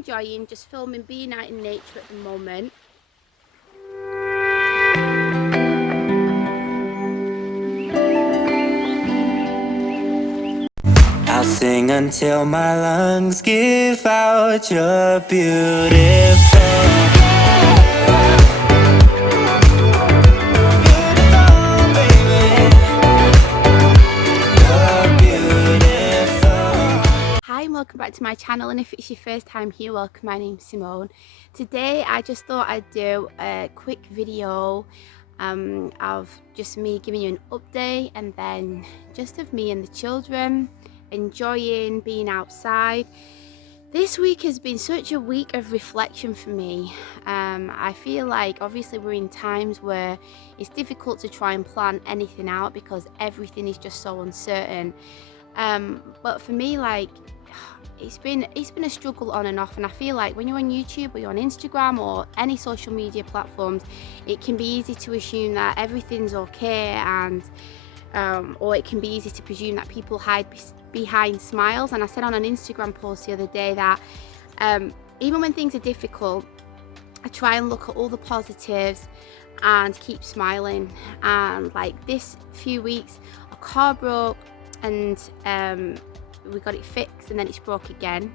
enjoying just filming, being out in nature at the moment. I'll sing until my lungs give out. You're beautiful. Hi and welcome back to my channel, and if it's your first time here, welcome. My name's Simone. Today I just thought I'd do a quick video of just me giving you an update, and then just of me and the children enjoying being outside. This week has been such a week of reflection for me. I feel like obviously we're in times where it's difficult to try and plan anything out because everything is just so uncertain. But for me, like, it's been a struggle on and off, and I feel like when you're on YouTube or you're on Instagram or any social media platforms, it can be easy to assume that everything's okay, and or it can be easy to presume that people hide behind smiles. And I said on an Instagram post the other day that even when things are difficult, I try and look at all the positives and keep smiling. And like this few weeks, a car broke, and we got it fixed, and then it's broke again.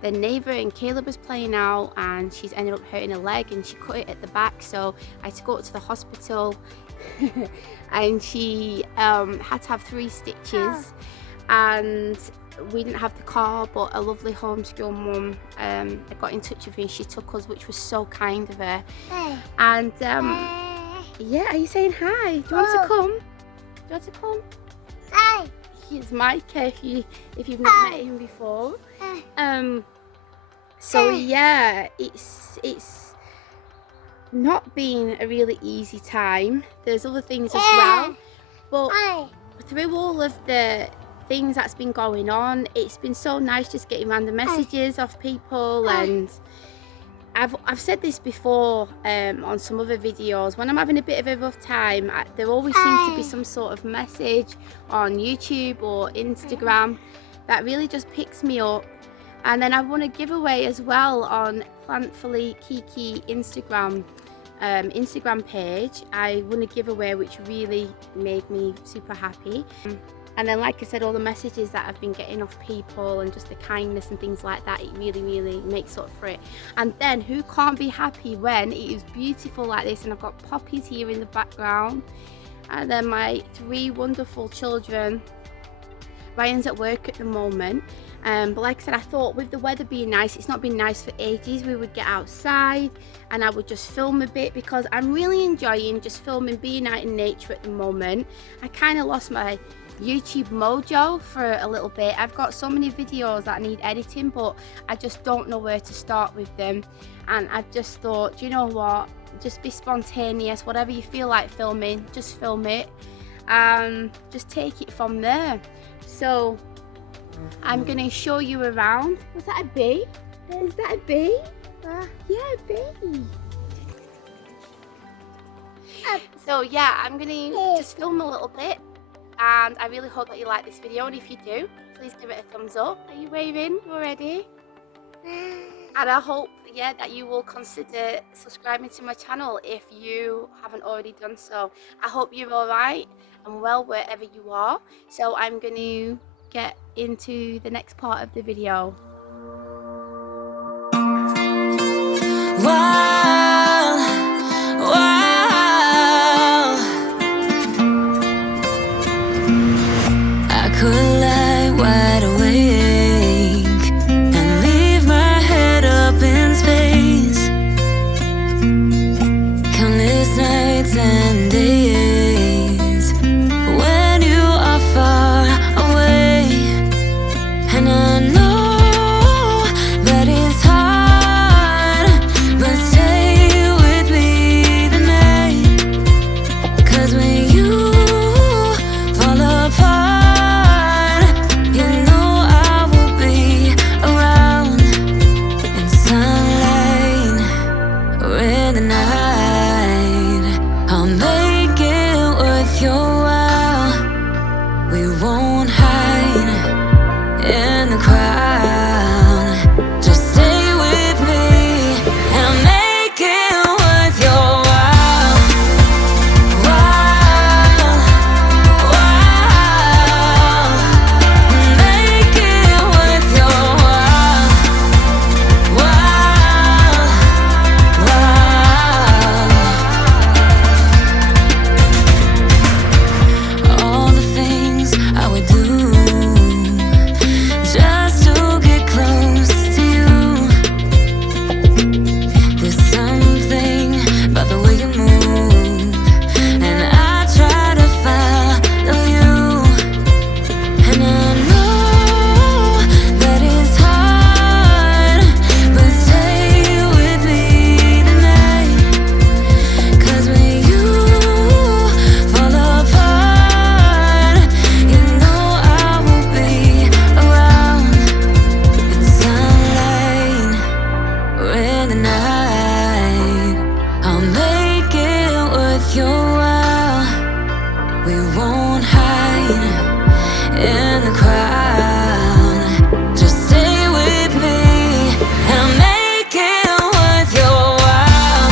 The neighbour and Caleb was playing out, and she's ended up hurting her leg, and she cut it at the back, so I had to go to the hospital. And she had to have 3 stitches, and we didn't have the car, but a lovely homeschool mum I got in touch with her, and she took us, which was so kind of her. And yeah, are you saying hi? Do you want to come? Do you want to come? Hi. Here's Mike, if you've not met him before. So yeah, it's not been a really easy time. There's other things as well, but through all of the things that's been going on, it's been so nice just getting random messages off people. And I've said this before on some other videos. When I'm having a bit of a rough time, there always seems to be some sort of message on YouTube or Instagram that really just picks me up. And then I won a giveaway as well on Plantfully Kiki Instagram page. I won a giveaway which really made me super happy. And then, like I said, all the messages that I've been getting off people and just the kindness and things like that, it really makes up for it. And then who can't be happy when it is beautiful like this? And I've got poppies here in the background, and then my 3 wonderful children. Ryan's at work at the moment, but like I said, I thought with the weather being nice, it's not been nice for ages, we would get outside and I would just film a bit, because I'm really enjoying just filming, being out in nature at the moment. I kind of lost my YouTube mojo for a little bit. I've got so many videos that need editing, but I just don't know where to start with them. And I've just thought, you know what, just be spontaneous. Whatever you feel like filming, just film it, and just take it from there. So I'm gonna show you around. Was that a bee? Is that a bee? Yeah, a bee. So yeah, I'm gonna just film a little bit, and I really hope that you like this video, and if you do, please give it a thumbs up. Are you waving already? And I hope, yeah, that you will consider subscribing to my channel if you haven't already done so. I hope you're all right and well wherever you are. So I'm going to get into the next part of the video. I could lie wide awake and leave my head up in space, countless nights and days when you are far away. And I know that it's hard, but the night. I'll make it worth your while. We won't hide in the crowd. Just stay with me and I'll make it worth your while.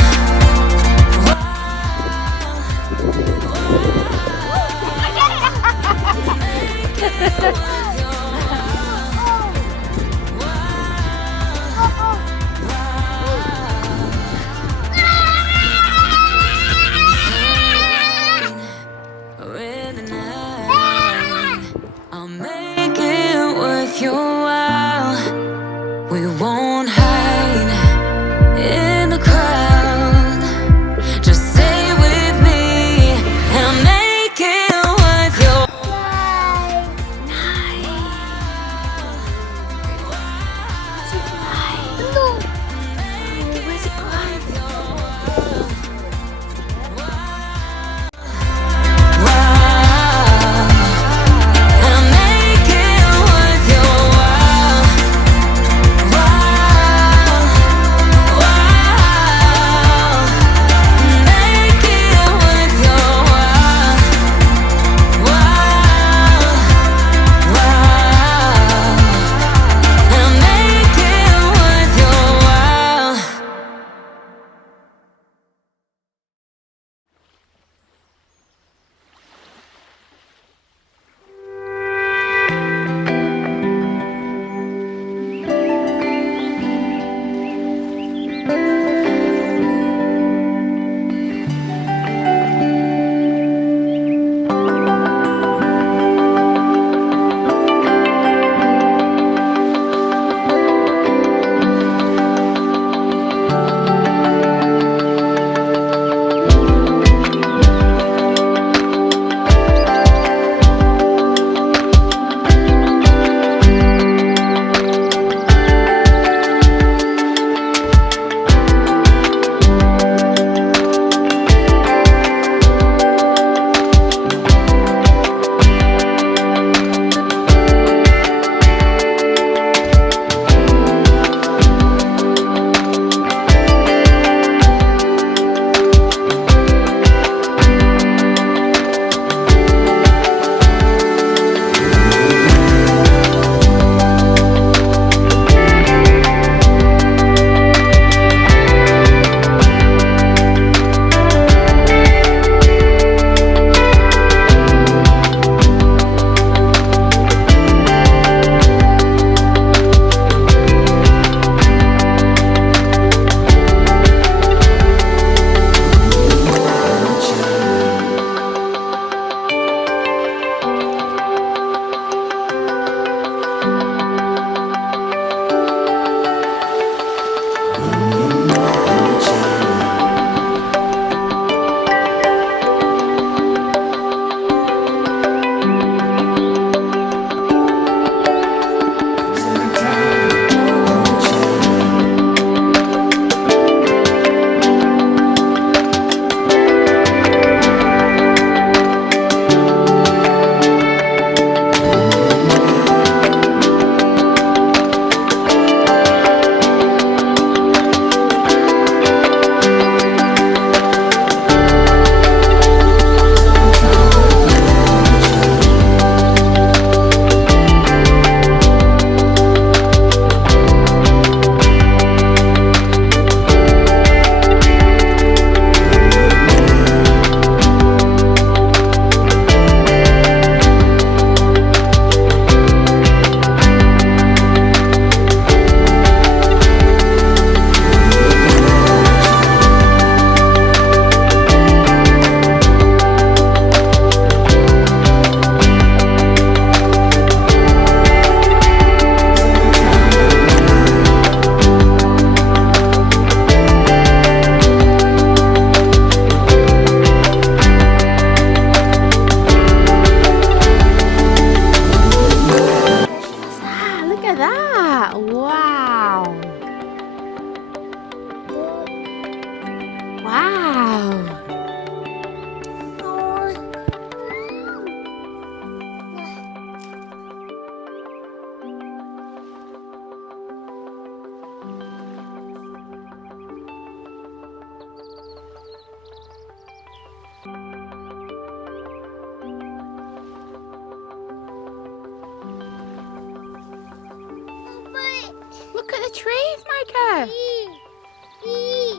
Look at the trees, Micah.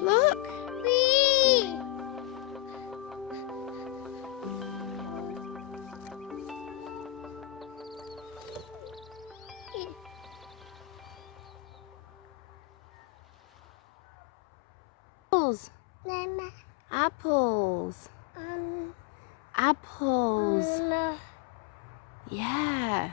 Look. Apples. Apples. Apples. Yeah.